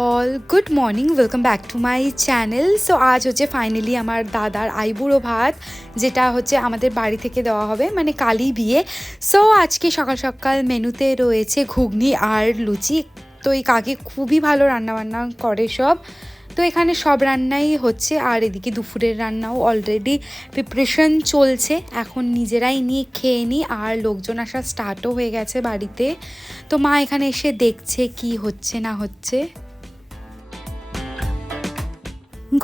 All, good morning, welcome back to my channel. So আজ হচ্ছে finally আমার দাদার আইবুড়ো ভাত, যেটা হচ্ছে আমাদের বাড়ি থেকে দেওয়া হবে, মানে কালই বিয়ে। সো আজকে সকাল সকাল মেনুতে রয়েছে ঘুগনি আর লুচি। তো এই কাকি খুবই ভালো রান্নাবান্না করে সব, তো এখানে সব রান্নাই হচ্ছে। আর এদিকে দুপুরের রান্নাও অলরেডি প্রিপারেশন চলছে, এখন নিজেরাই নিয়ে খেয়ে নিই। আর লোকজন আসা স্টার্টও হয়ে গেছে বাড়িতে। তো মা এখানে এসে দেখছে কি হচ্ছে না হচ্ছে।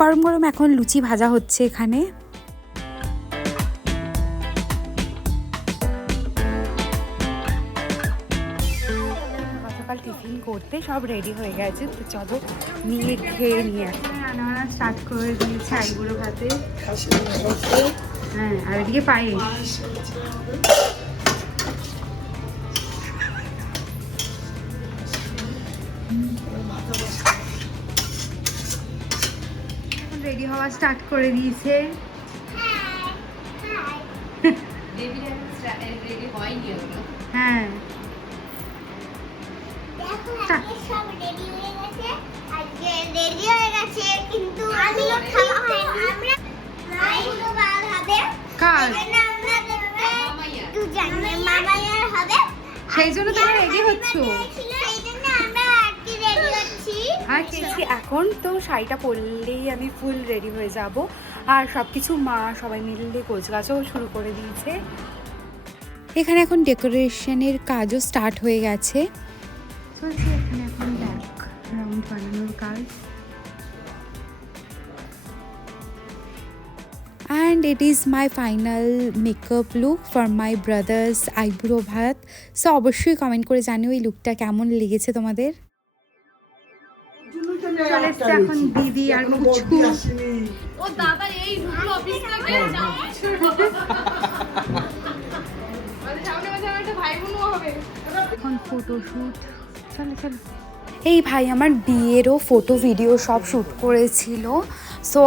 গরম গরম এখন লুচি ভাজা হচ্ছে এখানে। গতকাল টিফিন করতে সব রেডি হয়ে গেছে, তো চলো নিয়ে খেয়ে নিয়ে রান্না স্টার্ট করে দিয়েছে আইবুড়ো ভাতে। হ্যাঁ, আর এদিকে পায়েস। রেডি হওয়া স্টার্ট করে দিয়েছে। হ্যাঁ, সেই জন্য তোমরা রেডি হচ্ছ। এখন তো শাড়িটা পরলেই আমি ফুল রেডি হয়ে যাব। আর সব কিছু মা সবাই মিলে গোছগাছও শুরু করে দিয়েছে। এখানে এখন ডেকোরেশনের কাজও স্টার্ট হয়ে গেছে। চলছে এখানে এখন ব্যাকগ্রাউন্ড বানানোর কাজ। And it is my final makeup look for my brother's আইবুড়ো ভাত। সো অবশ্যই কমেন্ট করে জানিও এই লুকটা কেমন লেগেছে তোমাদের। চলে এসছে এখন দিদি আর পুচকু। ও দাদা এই ঢুকলো অফিস থেকে। সামনে মাঝে আমার একটা ভাই বোনও হবে। এখন ফটোশুট। চলো চলো। এই ভাই আমার বিয়েরও ফটো ভিডিও সব শ্যুট করেছিল। সো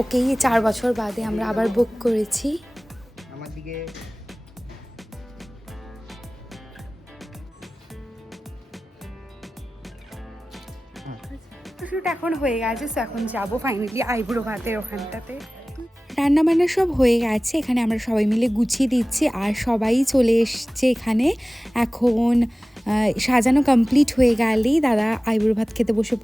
ওকেই 4 বছর বাদে আমরা আবার বুক করেছি। আমার দিকে শ্যুট এখন হয়ে গেছে। সো এখন যাবো ফাইনালি আইবুড়ো ভাতের ওখানটাতে। রান্নাবান্না সব হয়ে গেছে, এখানে আমরা সবাই মিলে গুছিয়ে দিচ্ছি। আর সবাই চলে এসছে এখানে। এখন সাজানো কমপ্লিট হয়ে গেলেই দাদা আইবুড়ো ভাত খেতে বসে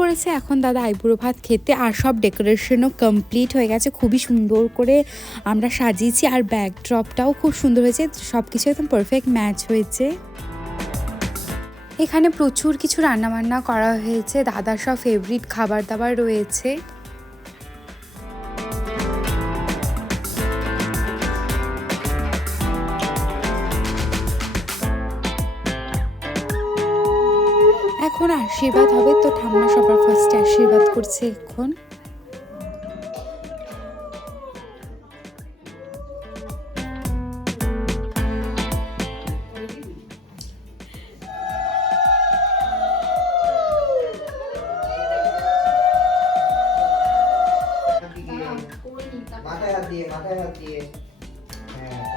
পড়েছে এখন দাদা আইবুড়ো ভাত খেতে। আর সব ডেকোরেশনও কমপ্লিট হয়ে গেছে, খুবই সুন্দর করে আমরা সাজিয়েছি। আর ব্যাকড্রপটাও খুব সুন্দর হয়েছে, সব কিছু একদম পারফেক্ট ম্যাচ হয়েছে। এখানে প্রচুর কিছু রান্নাবান্না করা হয়েছে, দাদার সব ফেভারিট খাবার দাবার রয়েছে। এখন আশীর্বাদ হবে, তো ঠাম্মা সবার ফার্স্টে আশীর্বাদ করছে এখন। মাথায় হাত দিয়ে হ্যাঁ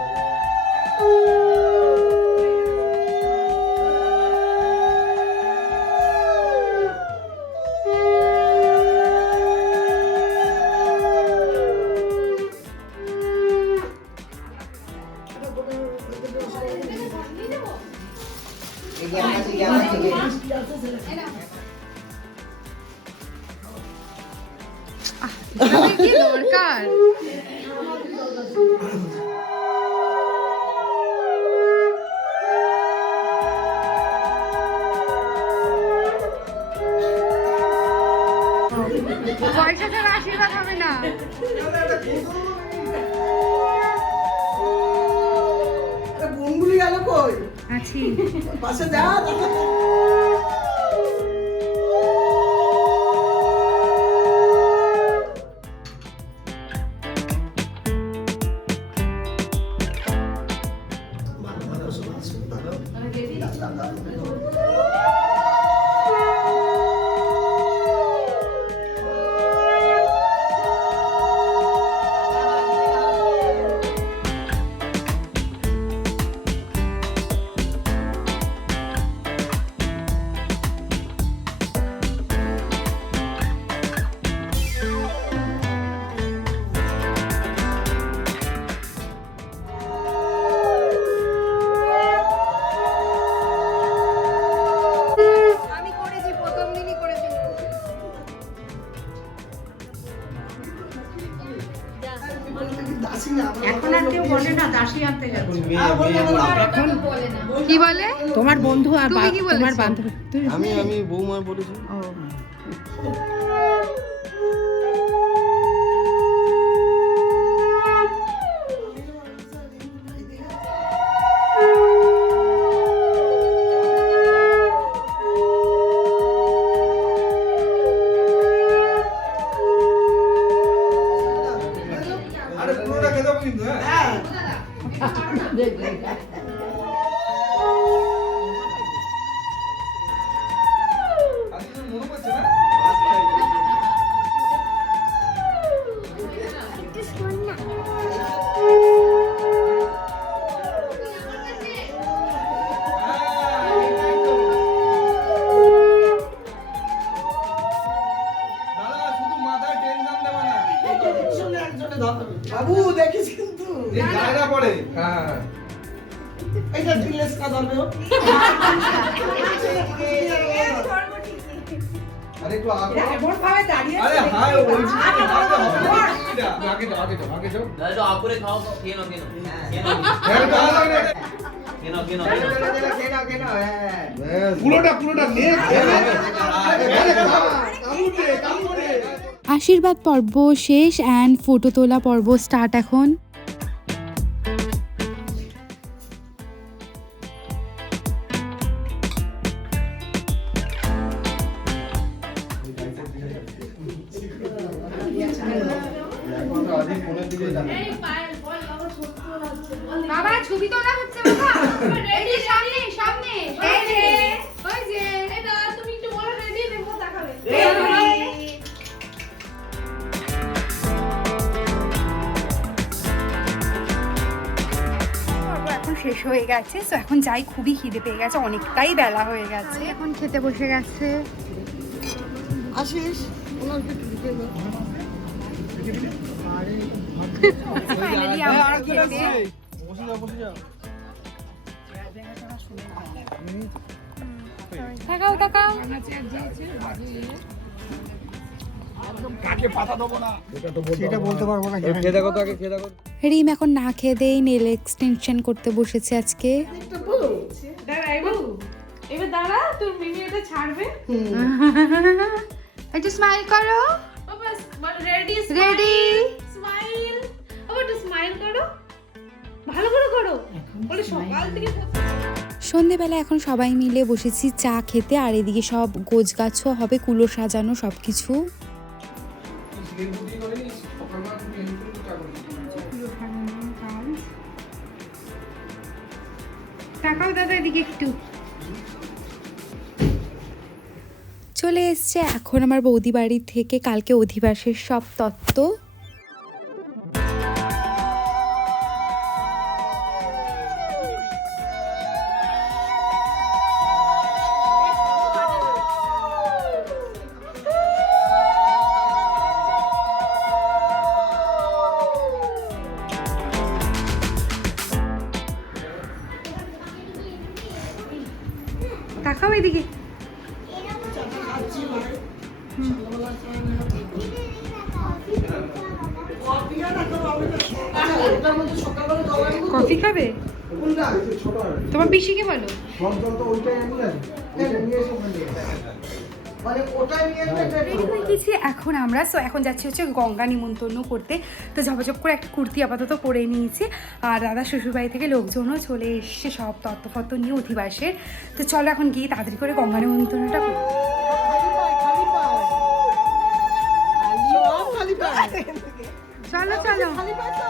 কি দরকার? পয়সা ছাড়া আশীর্বাদ হবে না। বোনগুলি গেল কই? আছি পাশে যা। দাসী না এখন আর কেউ বলে না দাসী আনতে যাচ্ছে এখন বলে না কি বলে তোমার বন্ধু আর তুমি কি বলেছো? তোমার বান্ধবী আমি বৌমা বলেছি আরে পুরোটা খেতে হবে কিন্তু হ্যাঁ আজকে তো মনে পড়ছে না দাদা শুধু মাথায় টেনশন দেবে না পিছনে একজনে ধরবে বাবু দেখিস কিন্তু এই গায়রা পড়ে হ্যাঁ এইটা জিজ্ঞেস না ধরবে ও। আরে একটু আগে এমন ভাবে দাঁড়িয়ে আরে হাই বলছি আগে যাও দাদা তো আপুরে খাও তো খেয়ে নাও হ্যাঁ দাও খেয়ে নাও খেয়ে নাও হ্যাঁ পুরোটা নে কামড়ে আশীর্বাদ পর্ব শেষ অ্যান্ড ফটো তোলা পর্ব স্টার্ট এখন। বাবা ছবি তোলা হচ্ছে বাবা এই যে সামনে সামনে এই যে ওই যে এটা তুমি একটু বলো রেডি দেখো দেখাবে পর্ব এখন শেষ হয়ে গেছে, তো এখন যাই, খুবই খিদে পেয়ে গেছে, অনেকটাই বেলা হয়ে গেছে, এখন খেতে বসে গেছে। আসিস ওনাকে একটু দিতে হবে। ফাইনালি আমরা খেতে তাকাও তাকাও। সেটা বলতে পারবো না খেয়ে দেখো তো আগে খেয়ে দেখো রিম এখন না খেয়ে দেই নেল এক্সটেনশন করতে বসেছে আজকে। এবার দাঁড়া তোর মিমি এটা ছাড়বে একটু স্মাইল করো। বাস রেডি রেডি। স্মাইল আবার একটু স্মাইল করো ভালো করে করো বলে সকাল থেকে সন্ধেবেলা এখন সবাই মিলে বসেছি চা খেতে, আর এদিকে সব গোছগাছও হবে, কুলো সাজানো সব কিছু। তাকাও দাদা এদিকে একটু। চলে এসছে এখন আমার বৌদি বাড়ি থেকে কালকে অধিবাসের সব তত্ত্ব। তাকাও এদিকে। খাচ্ছি ভাই সকালবেলা চায় না কফি আর একটা বাবু আচ্ছা এটার মধ্যে সকালবেলা জল আনবো তো? কফি খাবে? কোনটা ছোট তোমার পিসিকে বলো। সব জল তো ওইটাই আমি জানি নিয়ে এসে ওখান থেকে মানে ওটাই নিয়ে আসবে এটা রেডি হয়ে গেছি এখন আমরা, সো এখন যাচ্ছি হচ্ছে গঙ্গা নিমন্ত্রণ করতে। তো ঝপঝপ করে একটা কুর্তি আপাতত পরে নিয়েছি, আর দাদা শ্বশুরবাড়ি থেকে লোকজনও চলে এসছে সব তত্ত্বফত্ত্ব নিয়ে অধিবাসের। তো চলো এখন গিয়ে তাড়াতাড়ি করে গঙ্গা নিমন্ত্রণটা করি। খালি পায় সব খালি পায় চলো চলো। খালি পায় তো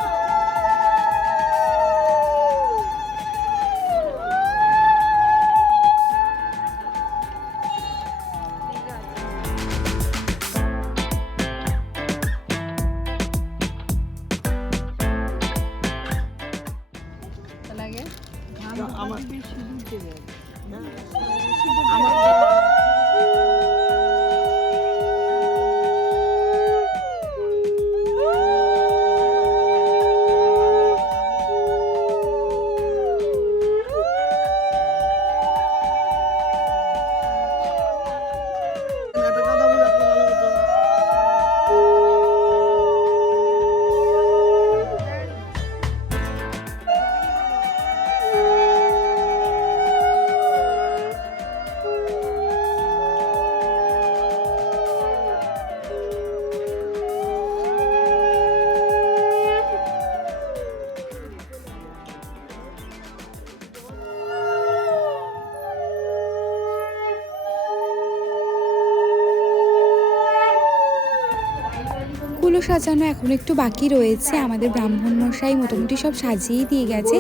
ভোগগুলো সাজানো এখন একটু বাকি রয়েছে। আমাদের ব্রাহ্মণ মশাই মোটামুটি সব সাজিয়ে দিয়ে গেছে,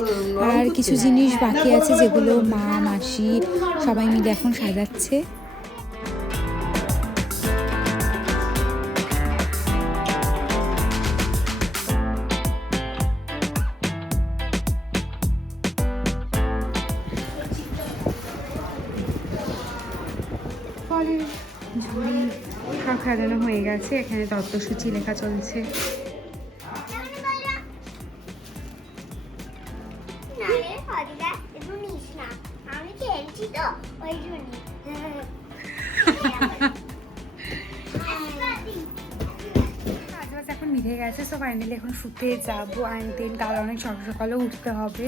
আর কিছু জিনিস বাকি আছে যেগুলো মা মাসি সবাই মিলে এখন সাজাচ্ছে। ফলের ঝুড়ি সব সাজানো হয়ে গেছে, এখানে তত্ত্বসূচি লেখা চলছে। কাজ বাজ এখন মিটে গেছে, সো ফাইনালি এখন শুতে যাবো। অ্যান্ড দেন কাল অনেক সকাল সকালেও উঠতে হবে।